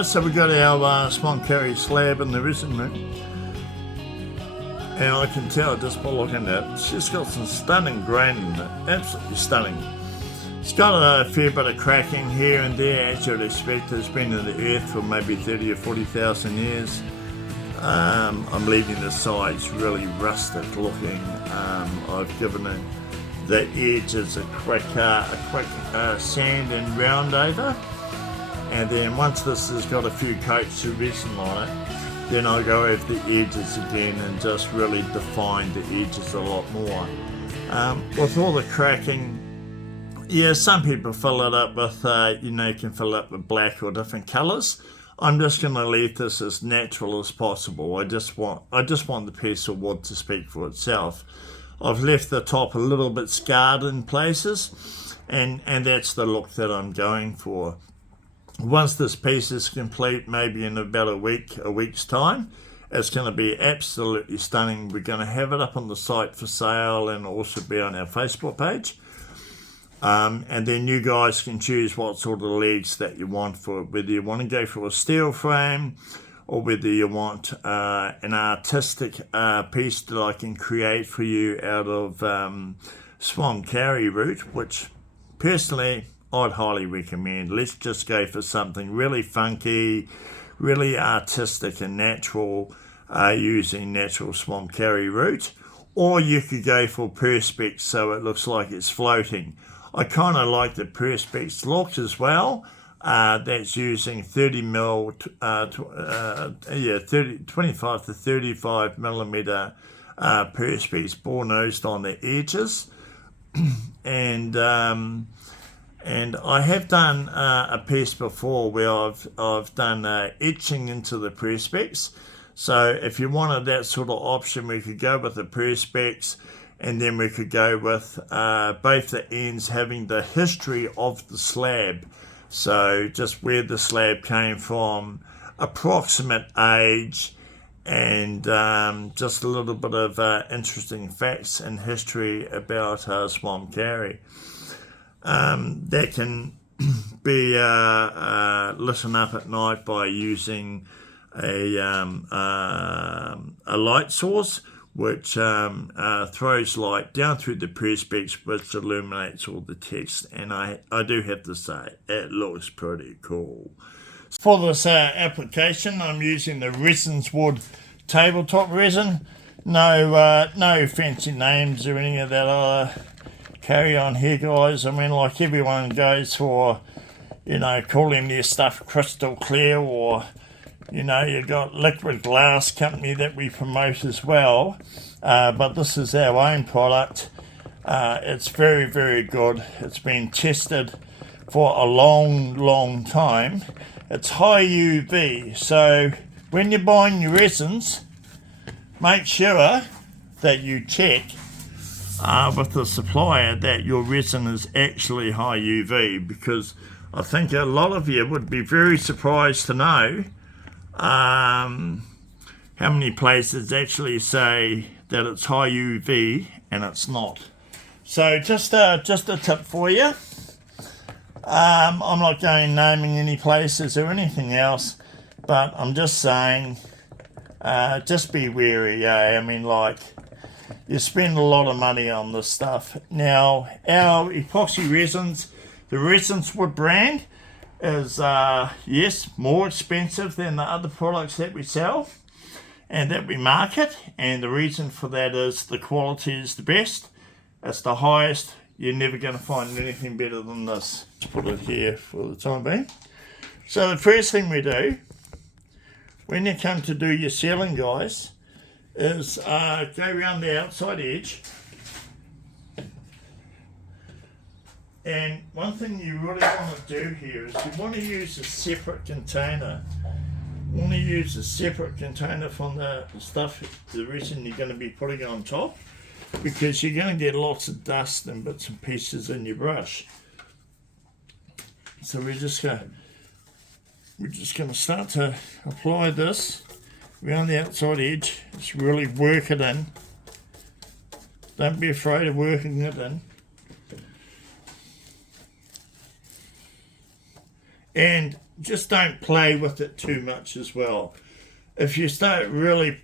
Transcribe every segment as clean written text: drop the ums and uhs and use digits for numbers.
guys, so we got our Swamp Kauri slab in the resin room, and I can tell just by looking at it, it's just got some stunning grain in it, absolutely stunning. It's got a fair bit of cracking here and there, as you'd expect. It's been in the earth for maybe 30 or 40,000 years. I'm leaving the sides really rustic looking. I've given it the edges a quick sand and round over, and then once this has got a few coats of resin on it, then I'll go over the edges again and just really define the edges a lot more. With all the cracking, yeah, some people fill it up with, you can fill it up with black or different colours. I'm just going to leave this as natural as possible. I just want the piece of wood to speak for itself. I've left the top a little bit scarred in places, and that's the look that I'm going for. Once this piece is complete, maybe in about a week's time, it's going to be absolutely stunning. We're going to have it up on the site for sale and also be on our Facebook page. And then you guys can choose what sort of legs that you want for it, whether you want to go for a steel frame or whether you want an artistic piece that I can create for you out of Swamp Kauri root, which personally I'd highly recommend. Let's just go for something really funky, really artistic and natural, using natural Swamp Kauri root. Or you could go for perspex so it looks like it's floating. I kind of like the perspex look as well. That's using 25 to 35 millimeter perspex, bore nosed on the edges, and I have done a piece before where I've done etching into the perspex. So if you wanted that sort of option, we could go with the perspex, and then we could go with both the ends having the history of the slab. So just where the slab came from, approximate age, and just a little bit of interesting facts and history about Swamp Kauri. That can be lit up at night by using a light source, which throws light down through the perspex, which illuminates all the text, and I do have to say it looks pretty cool. For this application, I'm using the Resinzwood tabletop resin. No fancy names or any of that other carry on here, guys. I mean, like everyone goes for, calling their stuff crystal clear, or you've got Liquid Glass company that we promote as well, but this is our own product. It's very, very good. It's been tested for a long time. It's high UV, so when you're buying your resins, make sure that you check with the supplier that your resin is actually high UV, because I think a lot of you would be very surprised to know how many places actually say that it's high UV and it's not. So just a tip for you. I'm not going naming any places or anything else, but I'm just saying, just be wary. I mean, like, you spend a lot of money on this stuff. Now, our epoxy resins, the Resinzwood brand, is yes, more expensive than the other products that we sell and that we market, and the reason for that is the quality is the best, it's the highest. You're never going to find anything better than this. Let's put it here for the time being. So the first thing we do when you come to do your sealing, guys, is go around the outside edge. And one thing you really want to do here is you want to use a separate container. You want to use a separate container from the stuff, the resin you're going to be putting on top, because you're going to get lots of dust and bits and pieces in your brush. So we're just going to start to apply this around the outside edge. Just really work it in. Don't be afraid of working it in. And just don't play with it too much as well. If you start really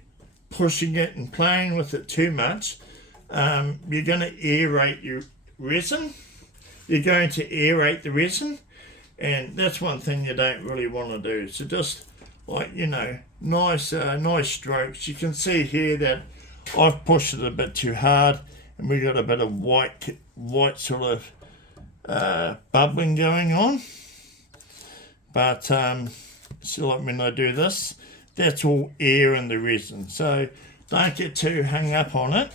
pushing it and playing with it too much, you're going to aerate your resin. You're going to aerate the resin, and that's one thing you don't really want to do. So just like, you know, nice strokes. You can see here that I've pushed it a bit too hard, and we got a bit of white sort of bubbling going on. But so like when I do this, that's all air in the resin. So don't get too hung up on it.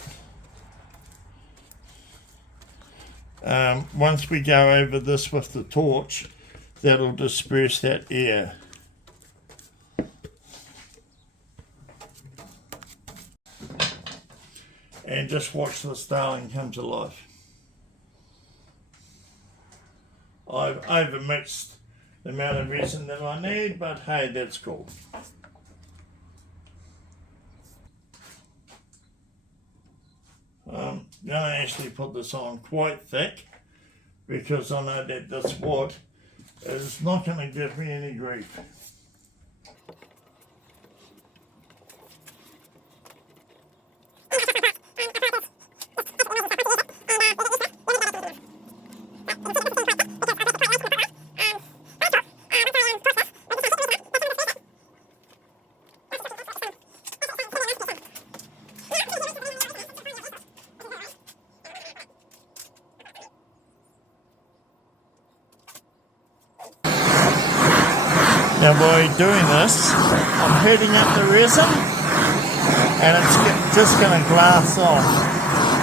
Once we go over this with the torch, that'll disperse that air. And just watch this darling come to life. I've overmixed the amount of resin that I need, but hey, that's cool. I'm going to actually put this on quite thick, because I know that this wood is not going to give me any grief. Now by doing this, I'm heating up the resin, and it's just going to glass off.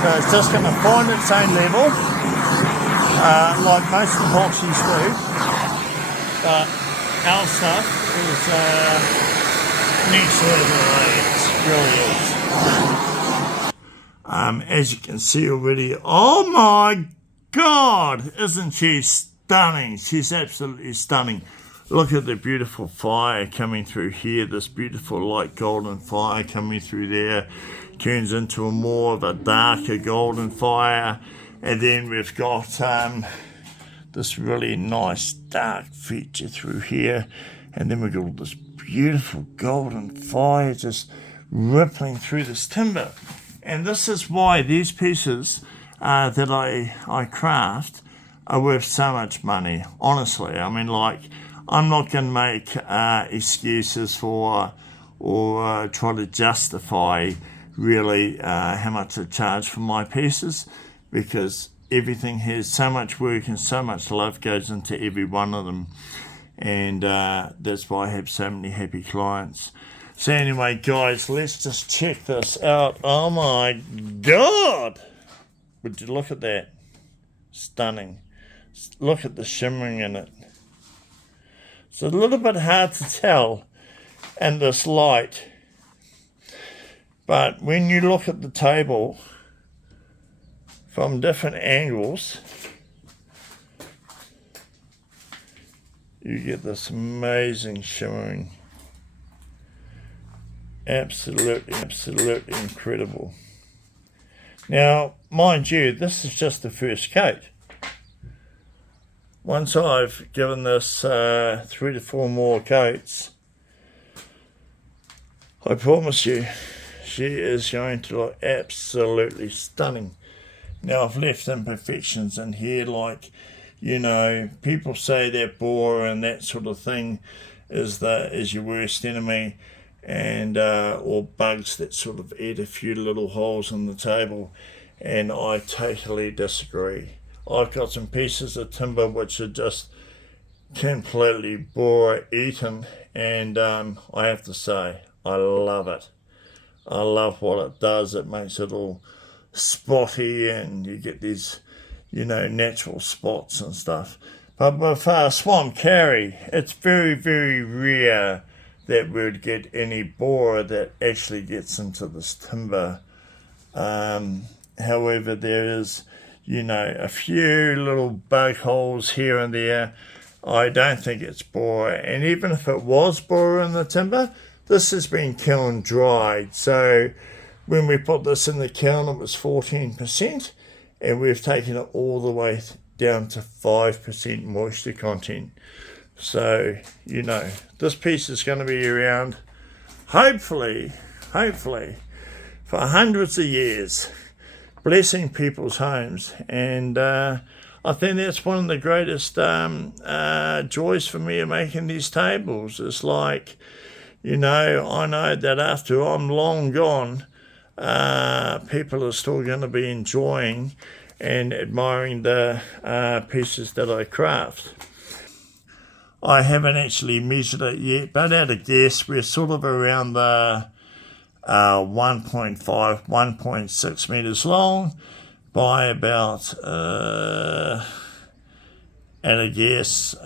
So it's just going to find its own level, like most epoxies do. But our stuff is next level, it really is. As you can see already, oh my God, isn't she stunning? She's absolutely stunning. Look at the beautiful fire coming through here, this beautiful light golden fire coming through there, turns into a more of a darker golden fire, and then we've got this really nice dark feature through here, and then we've got all this beautiful golden fire just rippling through this timber. And this is why these pieces that I craft are worth so much money, honestly. I mean, like, I'm not going to make excuses for or try to justify really how much I charge for my pieces, because everything has so much work and so much love goes into every one of them, and that's why I have so many happy clients. So anyway, guys, let's just check this out. Oh my God! Would you look at that? Stunning. Look at the shimmering in it. It's a little bit hard to tell in this light, but when you look at the table from different angles, you get this amazing shimmering. Absolutely incredible. Now, mind you, this is just the first coat. Once I've given this 3 to 4 more coats, I promise you, she is going to look absolutely stunning. Now, I've left imperfections in here, like, you know, people say that borer and that sort of thing is your worst enemy, and or bugs that sort of eat a few little holes in the table, and I totally disagree. I've got some pieces of timber which are just completely borer eaten, and I have to say, I love it. I love what it does. It makes it all spotty, and you get these, you know, natural spots and stuff. But with Swamp Kauri, it's very, very rare that we'd get any borer that actually gets into this timber. However, there is, you know, a few little bug holes here and there. I don't think it's borer, and even if it was borer in the timber, this has been kiln dried. So when we put this in the kiln, it was 14%, and we've taken it all the way down to 5% moisture content. So, you know, this piece is going to be around, hopefully, for hundreds of years, blessing people's homes. And I think that's one of the greatest joys for me of making these tables. It's like, you know, I know that after I'm long gone, people are still going to be enjoying and admiring the pieces that I craft. I haven't actually measured it yet, but at a guess, we're sort of around the 1.5, 1.6 meters long by about, at a guess,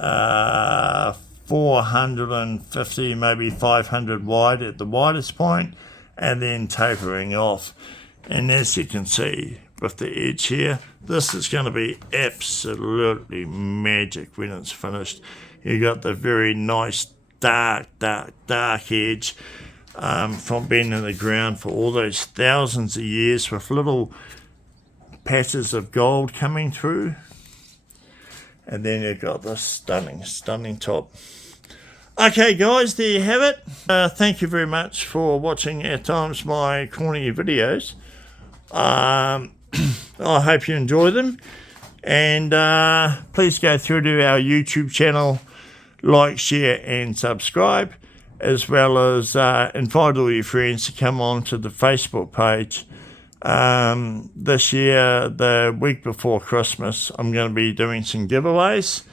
450, maybe 500 wide at the widest point, and then tapering off. And as you can see with the edge here, this is going to be absolutely magic when it's finished. You got the very nice dark edge from being in the ground for all those thousands of years, with little patches of gold coming through. And then you've got this stunning top. Okay guys, there you have it. Thank you very much for watching at times my corny videos. I hope you enjoy them, and please go through to our YouTube channel, like, share and subscribe, as well as invite all your friends to come on to the Facebook page. This year, the week before Christmas, I'm going to be doing some giveaways,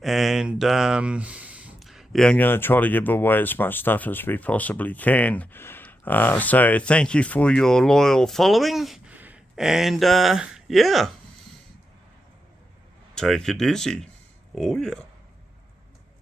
and yeah, I'm going to try to give away as much stuff as we possibly can. So thank you for your loyal following, and yeah, take it easy. Oh yeah.